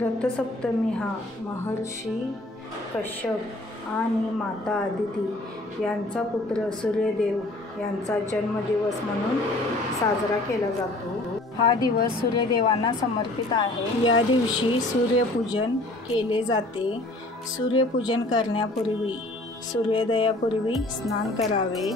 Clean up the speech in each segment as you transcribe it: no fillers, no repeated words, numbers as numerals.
रथसप्तमी हा महर्षी कश्यप आणि माता आदिती यांचा पुत्र सूर्यदेव यांचा जन्मदिवस म्हणून साजरा केला जातो। हा दिवस सूर्यदेवांना समर्पित आहे। या दिवशी सूर्यपूजन केले जाते। सूर्यपूजन करण्यापूर्वी सूर्योदयापूर्वी स्नान करावे।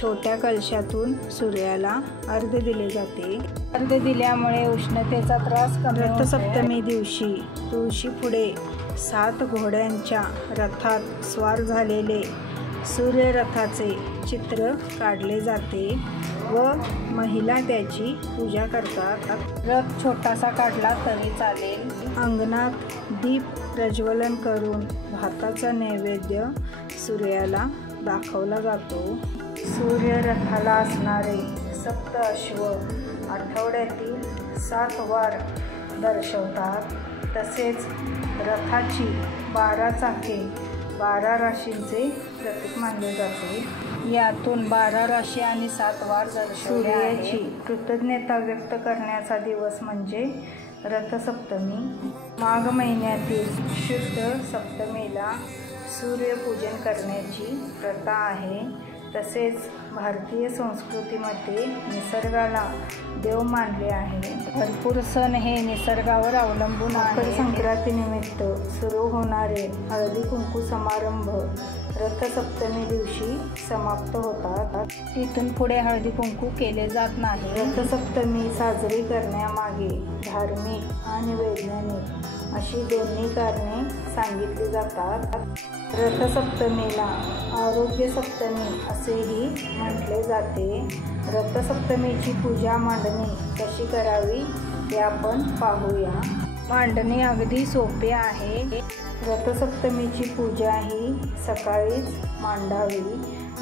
छोट्या कलशातून सूर्याला अर्घ्य दिले जाते। अर्घ्य दिल्यामुळे उष्णतेचा त्रास कमी होतो। रथसप्तमी दिवशी तुळशी पुढे 7 घोड्यांच्या रथात स्वार झालेले सूर्यरथाचे चित्र काढले जाते व महिला त्याची पूजा करतात। रथ छोटासा काढला तरी चालेल। अंगणात दीप प्रज्वलन करून भाताचा नैवेद्य सूर्याला दाखवला जातो। सूर्यरथाला असणारे 7 अश्व आठवड्यातील 7 वार दर्शवतात। तसेच रथाची 12 चाके 12 राशींचे प्रतीक मानले जाते। यातून 12 राशी आणि 7 वार दर्शवले आहेत। सूर्याची कृतज्ञता व्यक्त करण्याचा दिवस म्हणजे रथसप्तमी। माघ महिन्यातील शुद्ध सप्तमीला सूर्यपूजन करण्याची प्रथा आहे। तसेच भारतीय संस्कृतीमध्ये निसर्गाला देव मानले आहे। भरपूर सण हे निसर्गावर अवलंबून आहेत। मकर संक्रांतीनिमित्त सुरू होणारे हळदी कुंकू समारंभ रथसप्तमी दिवशी समाप्त होतात। तिथून पुढे हळदी कुंकू केले जात नाही। रथसप्तमी साजरी करण्यामागे धार्मिक आणि वैज्ञानिक अशी दोन्ही कारणे सांगितली जातात। रथसप्तमीला आरोग्य सप्तमी असेही म्हटले जाते। रथसप्तमीची पूजा मांडणी कशी करावी ते आपण पाहूया। मांडणी अगदी सोपे आहे। रथसप्तमीची पूजा ही सकाळीच मांडावी।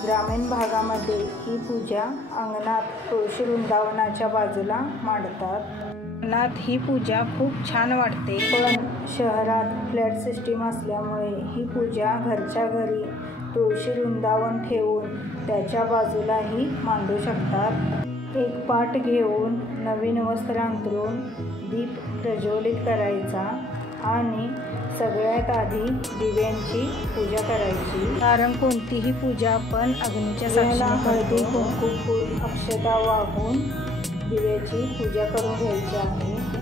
ग्रामीण भागामध्ये ही पूजा अंगणात तुळशी वृंदावनाच्या बाजूला मांडतात। अंगणात ही पूजा खूप छान वाटते। पण शहरात फ्लॅट सिस्टीम असल्यामुळे ही पूजा घरच्या घरी तुळशी वृंदावन ठेवून त्याच्या बाजूलाही मांडू शकतात। एक पाट घेऊन नवीन वस्त्र अंथरून दीप प्रज्वलित करायचा आणि सगळ्यात आधी दिव्यांची पूजा करायची। कारण कोणतीही पूजा आपण अग्नीच्या साक्षीने हळदी कुंकू फूल अक्षता वाहून दिव्याची पूजा करून घ्यायची आहे।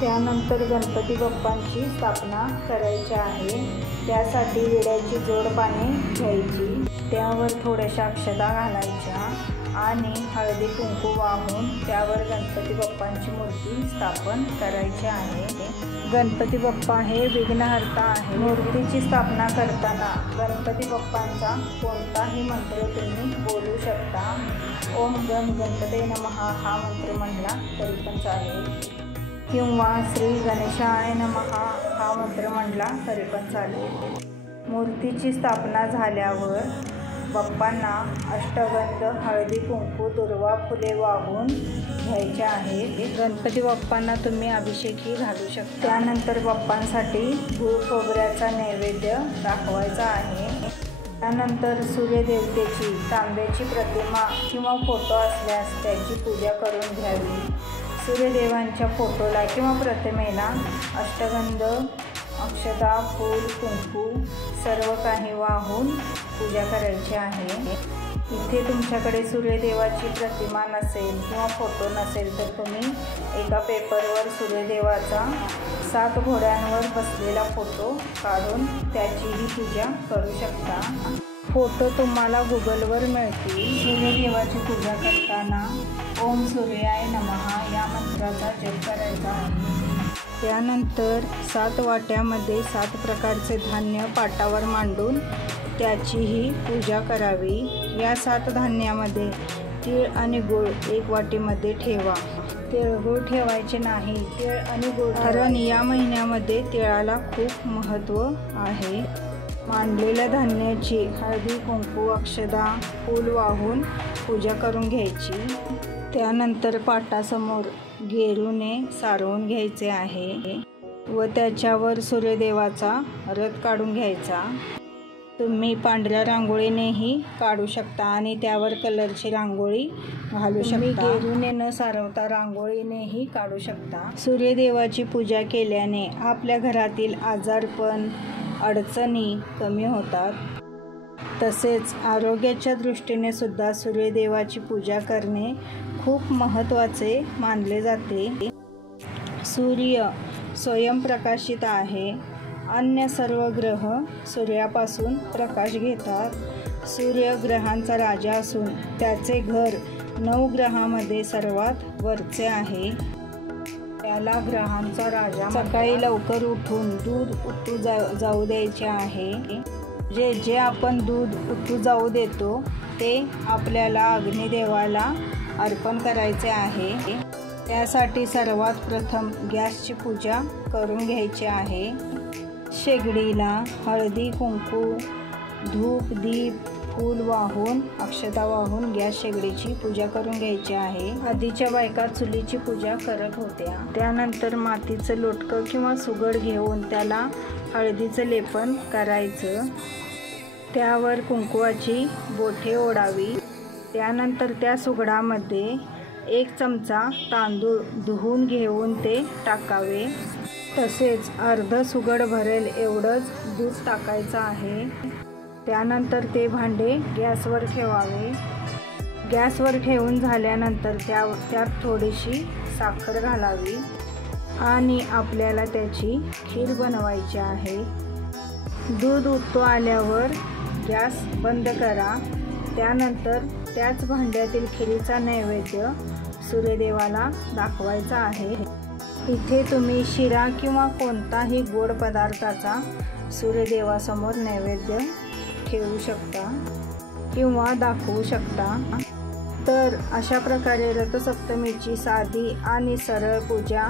त्यानंतर गणपती बाप्पांची स्थापना करायची आहे। त्यासाठी विड्याची जोड पाने घ्यायची, त्यावर थोड्याशा अक्षता घालायच्या आणि हळदी कुंकू वाहून त्यावर गणपती बाप्पांची मूर्ती स्थापन करायची आहे। गणपती बाप्पा हे विघ्नहर्ता आहे। मूर्तीची स्थापना करताना गणपती बाप्पांचा कोणताही मंत्र तुम्ही बोलू शकता। ओम गण गणपते नमः हा मंत्र म्हणला तरी पण चालेल किंवा श्री गणेशाय नमः हा मंत्र म्हणला तरी पण चालेल। मूर्तीची स्थापना झाल्यावर बाप्पांना अष्टगंध हळदी कुंकू दुर्वा फुले वाहून घ्यायचे आहे। गणपती बाप्पांना तुम्ही अभिषेकही घालू शकता। त्यानंतर बाप्पांसाठी गूळ खोबऱ्याचा नैवेद्य दाखवायचा आहे। त्यानंतर सूर्यदेवतेची तांब्याची प्रतिमा किंवा फोटो असल्यास त्याची पूजा करून घ्यावी। सूर्यदेवांच्या फोटोला किंवा प्रतिमेला अष्टगंध अक्षता फूल कुंकू सर्व काही वाहून पूजा करायची आहे। इथे तुमच्याकडे सूर्यदेवाची प्रतिमा नसेल किंवा फोटो नसेल तर तुम्ही एका पेपरवर सूर्यदेवाचा 7 घोड्यांवर बसलेला फोटो काढून त्याचीही पूजा करू शकता। फोटो तुम्हाला गुगलवर मिळतील। सूर्यदेवाची पूजा करताना ओम सूर्याय नमः या मंत्राचा जप करायचा आहे। त्यानंतर 7 वाट्यामध्ये 7 प्रकारचे धान्य पाटावर मांडून त्याचीही पूजा करावी। या 7 धान्यामध्ये तीळ आणि गूळ 1 वाटीमध्ये ठेवा। तिळगुळ ठेवायचे नाही, तीळ आणि गूळ, कारण या महिन्यामध्ये तिळाला खूप महत्त्व आहे। मांडलेल्या धान्याची हळदी कुंकू अक्षता फूल वाहून पूजा करून घ्यायची। त्यानंतर पाटासमोर गेरूने सारवून घ्यायचे आहे व त्याच्यावर सूर्यदेवाचा रथ काढून घ्यायचा। तुम्ही पांढऱ्या रांगोळीनेही काढू शकता आणि त्यावर कलरची रांगोळी घालू शकता. गेरूने न सारवता रांगोळीनेही काढू शकता. सूर्यदेवाची पूजा केल्याने आपल्या घरातील आजारपण, अडचणी कमी होतात. तसेच आरोग्याच्या दृष्टीने सुद्धा सूर्यदेवाची पूजा करणे खूप महत्त्वाचे मानले जाते. सूर्य स्वयंप्रकाशित आहे. अन्य सर्व ग्रह सूर्यापासून प्रकाश घेतात. सूर्य ग्रहांचा राजा असून त्याचे घर 9 ग्रहांमध्ये सर्वात वरचे आहे. त्याला ग्रहांचा राजा. सकाळी लवकर उठून दूध उतू जाऊ द्यायचे आहे. जे आपण दूध उतू जाऊ देतो ते आपल्याला अग्निदेवाला अर्पण करायचे आहे. त्यासाठी सर्वात प्रथम गॅसची पूजा करून घ्यायची आहे. शेगडीला हळदी, कुंकू, धूप, दीप, फूल वाहून, अक्षता वाहून गॅस शेगडीची पूजा करून घ्यायची आहे. आधीच्या बायका चुलीची पूजा करत होत्या. त्यानंतर मातीचं लोटकं किंवा सुगड घेऊन त्याला हळदीचं लेपन करायचं. त्यावर कुंकवाची बोटे ओढावी. त्यानंतर त्या सुगडामध्ये 1 चमचा तांदूळ धुवून घेऊन ते टाकावे. तसेच अर्ध सुगड भरेल एवढंच दूध टाकायचं आहे. त्यानंतर ते भांडे गॅसवर ठेवावे. गॅसवर ठेवून झाल्यानंतर त्यात थोडीशी साखर घालावी आणि आपल्याला त्याची खीर बनवायची आहे. दूध उतू आल्यावर गॅस बंद करा. त्यानंतर त्याच भांड्यातील खिरीचा नैवेद्य सूर्यदेवाला दाखवायचा आहे. इथे तुम्ही शिरा किंवा कोणताही गोड पदार्थाचा सूर्यदेवासमोर नैवेद्य ठेवू शकता किंवा दाखवू शकता. तर अशा प्रकारे रथसप्तमीची साधी आणि सरळ पूजा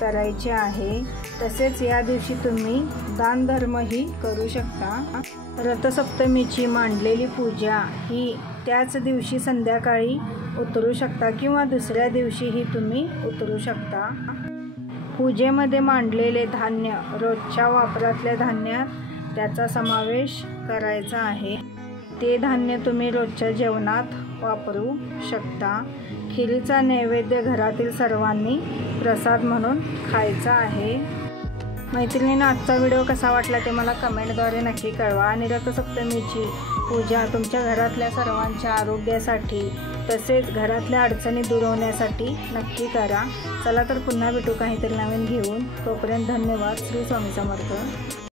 करायची आहे. तसेच या दिवशी तुम्ही दानधर्मही करू शकता. रथसप्तमीची मांडलेली पूजा ही त्याच दिवशी संध्याकाळी उतरू शकता किंवा दुसऱ्या दिवशीही तुम्ही उतरू शकता. पूजेमध्ये मांडलेले धान्य रोजच्या वापरातल्या धान्यात त्याचा समावेश करायचा आहे. ते धान्य तुम्ही रोजच्या जेवणात वापरू शकता. खिरीचा नैवेद्य घरातील सर्वांनी प्रसाद म्हणून खायचा आहे. मैत्रिणींनो, आजचा व्हिडिओ कसा वाटला ते मला कमेंटद्वारे नक्की कळवा. आणि रथसप्तमीची पूजा तुमच्या घरातल्या सर्वांच्या आरोग्यासाठी तसेच घरातल्या अडचणी दूर होण्यासाठी नक्की करा. चला तर पुन्हा भेटू काहीतरी नवीन घेऊन. तोपर्यंत धन्यवाद. श्री स्वामी समर्थ.